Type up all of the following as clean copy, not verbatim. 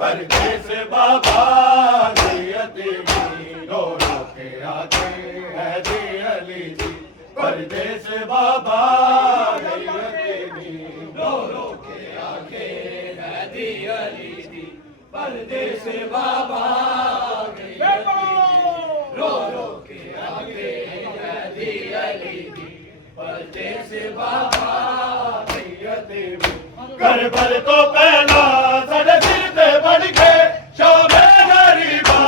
परदेस बाबा गई यतीमी रो रो के आके हैदी अली जी। परदेस बाबा गई यतीमी रो रो के आके हैदी अली जी। परदेस बाबा गई यतीमी रो रो के आके हैदी अली जी। परदेस बाबा गई यतीमी करबल तो पहला साढ़े सिर ते बन के शोभे गरीबा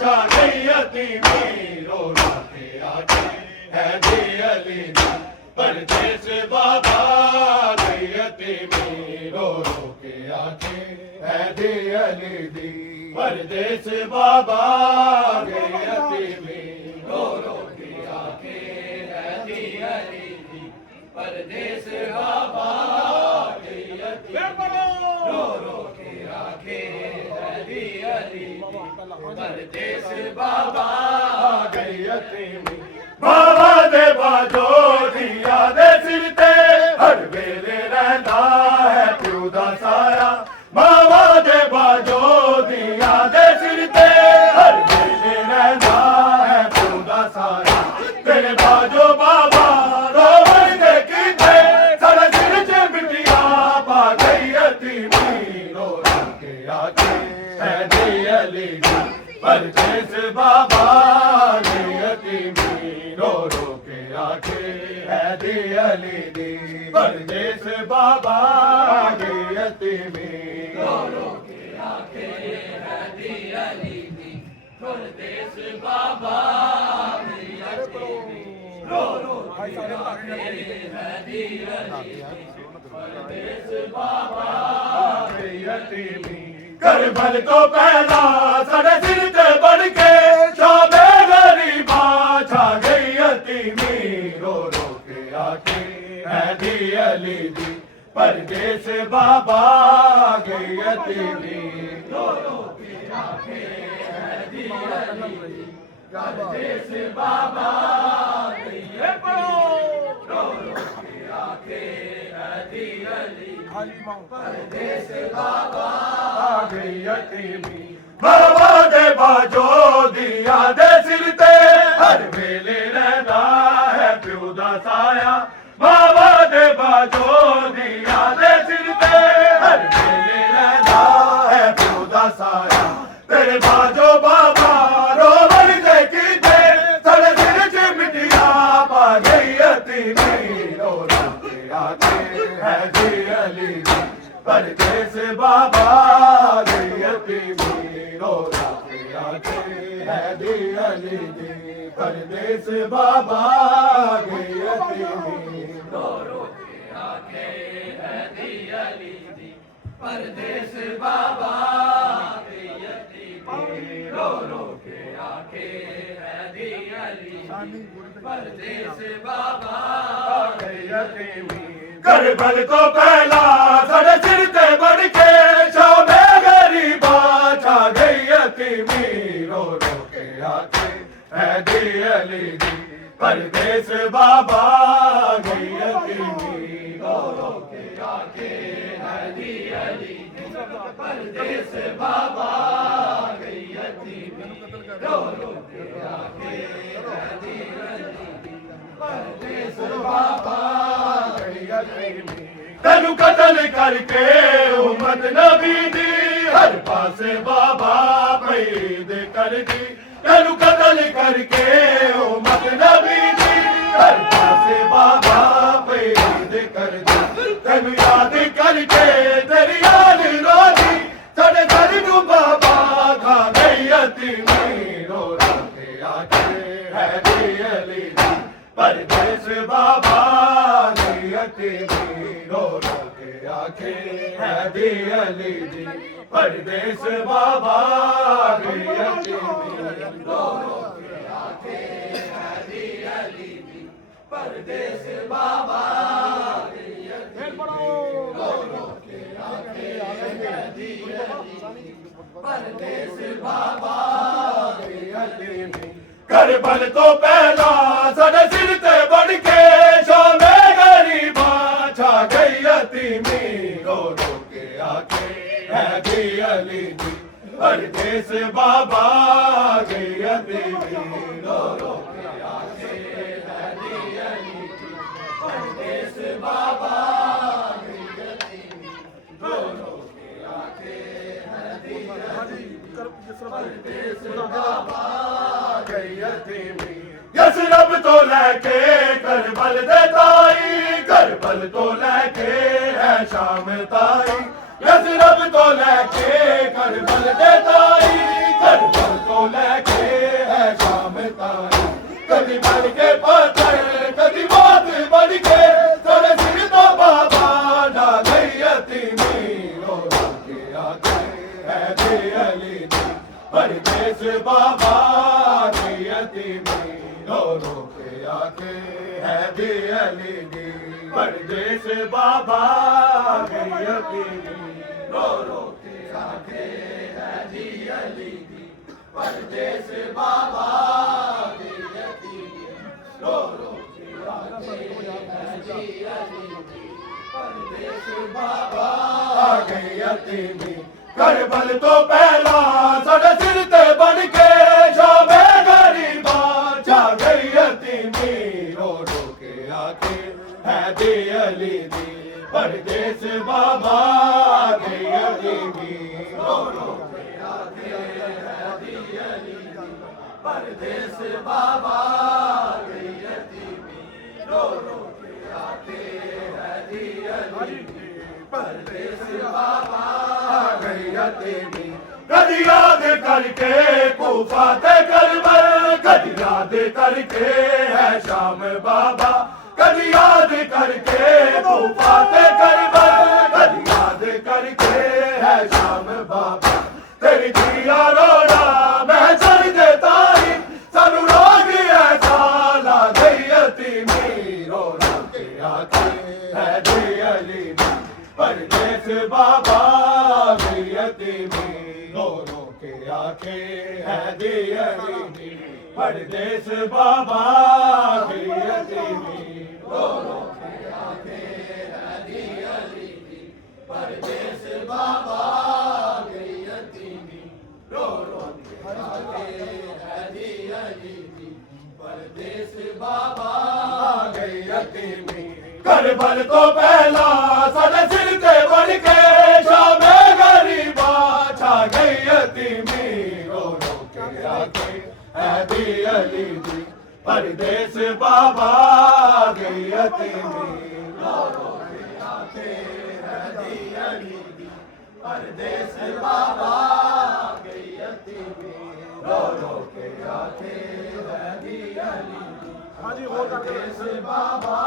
छा गई यतीमी रो रो के आके हैदी अली जी। परदेस बाबा गई यतीमी रो रो के आके हैदी अली जी। परदेस बाबा गई यतीमी रो रो के आके हैदी अली जी। परदेस बाबा रो रो के आखे हैदी अली जी। परदेस बाबा गई यतीमी बाबा दे बाजो दिया दे सिर ते हर वेले रहंदा है प्यो दा साया। बाबा दे बाजो दिया दे सिर ते हर वेले रहंदा है प्यो दा साया। तेरे बाजो बाबा रोवन दे कीते साढ़े सिर च मिट्टिया पा गई यतीमी रो रो के आके हैदी अली जी। परदेस बाबा गई यतीमी रो रो के आके हैदी अली जी। परदेस बाबा गई यतीमी रो रो के आके हैदी अली जी। परदेस बाबा गई यतीमी रो रो के आके हैदी अली जी। परदेस बाबा गई यतीमी करबल तो पहला साढ़े सिर ते बन के शोभे गरीबा छा गई यतीमी रो रो के आके हैदी अली जी। परदेस बाबा गई यतीमी रो रो के आके हैदी अली जी। परदेस बाबा गई यतीमी रो रो के आके हैदी अली जी। परदेस बाबा गई यतीमी बाबा दे बाजो दिया दे सिर ते हर वेले रहंदा है प्यो दा साया। बाबा दे बाजो दिया दे सिर ते हर वेले रहंदा है प्यो दा साया। तेरे बाजो बाबा रोवन दे कीते साढ़े सिर च मिट्टिया पा गई यतीमी रो रो के आके हैदी अली जी। परदेस बाबा गई यतीमी रो रो के आके हैदी अली जी। परदेस बाबा गई यतीमी रो रो के आके हैदी अली जी। परदेस बाबा गई यतीमी रो रो के आके हैदी अली जी। परदेस बाबा गई यतीमी करबल तो पहला साढ़े सिर ते बन के शोभे गरीबा छा गई यतीमी रो रो के आके हैदी अली जी। परदेस बाबा गई यतीमी रो रो के आके हैदी अली जी। परदेस बाबा गई यतीमी रो रो के आके हैदी अली जी। परदेस बाबा तेनू कतल करके उम्मत नबी दी हर पासे बाबा पैद कर दी। तेनू कतल करके उम्मत नबी दी हर पासे बाबा पैद कर दी। तेनू याद करके तेरी याद रोजी साढ़े घर नू बाबा खा गई यतीमी रो रो के आके हैदी अली जी। परदेस बाबा गई यतीमी रो रो के आके हैदी अली जी। परदेस बाबा गई यतीमी रो रो के आके हैदी अली जी। परदेस बाबा गई यतीमी रो रो के आके हैदी अली जी। परदेस बाबा गई यतीमी करबल तो पहला साढ़े सिर ते बन के शोभे गरीबा छा गई यतीमी रो रो के आके हैदी अली जी। परदेस बाबा गई यतीमी रो रो के आके हैदी अली की परदेस बाबा गई यतीमी रो रो के आके हैदी अली परदेस बाबा गई यतीमी यसरब तो लेके करबल दे ताई करबल तो लेके है शाम ताई यसरब तो लेके करबल दे ताई करबल तो लेके है शाम ताई कदी बन के पत्थर कदी मौत बन के थोड़े सिर तो बाबा ना गई यतीमी रो रो के आके है दे अली दी परदेस बाबा गई यतीमी रो रो के आके है दे अली दी परदेस बाबा गई यतीमी रो रो के आके है दी अली दी परदेस बाबा गई यतीमी रो रो के आके है दी अली दी परदेस बाबा गई यतीमी करबल तो पहला साडे सिर ते बन के शामे गरीबा जा गई यतीमी रो रो के आके है दे अली दी परदेस बाबा गई यतीमी रो रो के आके है दे अली दी परदेस बाबा गई यतीमी रो रो के आके है दे अली दी परदेस बाबा गई यतीमी कदी याद करके कूफा ते करबल कदी याद करके है शाम बाबा कदी याद करके कूफा ते करबल कदी याद करके है शाम बाबा तेरी दिया रोना मैं चल देता ही सानू रोग ऐसा ला गई यतीमी रो रो के आके है दे अली दी परदेस बाबा गई यतीमी रो रो के आके है दे अली दी परदेस बाबा गई यतीमी रो रो के आके है दे अली दी परदेस बाबा गई यतीमी रो रो के आके है दे अली दी परदेस बाबा गई यतीमी करबल तो पहला साडे सिर ते बन के शामे गरीबा छा गई यतीमी रो रो के आके है दे अली दी परदेस बाबा गई यतीमी रो रो के आके है दे अली दी परदेस बाबा गई यतीमी रो रो के आके है दे अली दी परदेस बाबा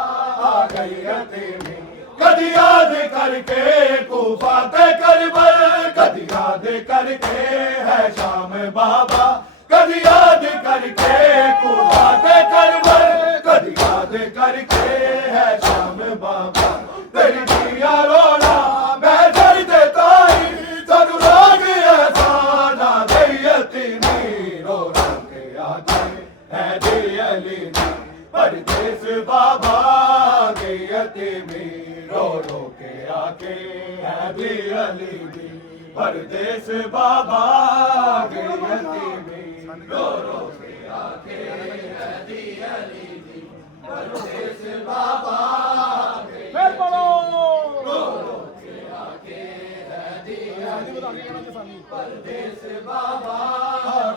गई यतीमी कदी याद करके कूफा ते करबल कदी याद करके है शाम बाबा कदी याद करके कूफा ते करबल कदी याद करके है शाम बाबा तेरी दिया रोना मैं चल देता ही सानू रोग ऐसा ना गई यतीमी रो रो के आके है दे अली दी परदेस बाबा गई यतीमी रो रो के आके है दे अली दी परदेस बाबा गई यतीमी रो रो के आके है दे अली दी परदेस बाबा गई रो रो के आके है दे अली दी परदेस बाबा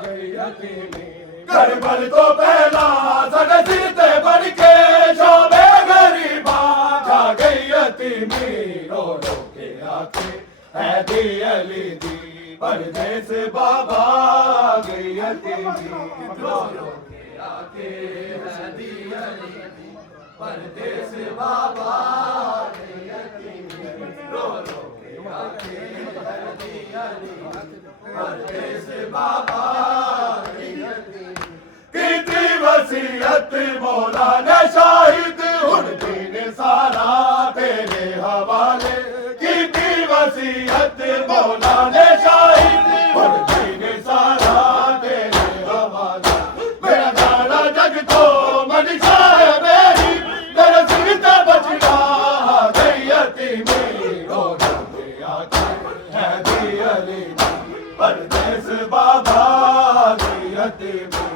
गई यतीमी करबल तो पहला साडे सिर ते बन के शामे गरीबा छा गई यतीमी रो रो के आके है दे अली दी परदेस बाबा गई यतीमी रो रो के आके है दे अली दी परदेस बाबा गई यतीमी रो रो के आके है दे अली दी परदेस बाबा गई यतीमी कीती वसीयत मौला ने शाहिद हुन दीन सारा तेरे हवाले कीती वसीयत मौला ने शाहिद हुन दीन सारा तेरे हवाले मेरा गाना जग तो मनशा है मेरी मेरा सिरता बचना गई यतीमी रो रो के आके है दे अली दी परदेस बाबा गई यतीमी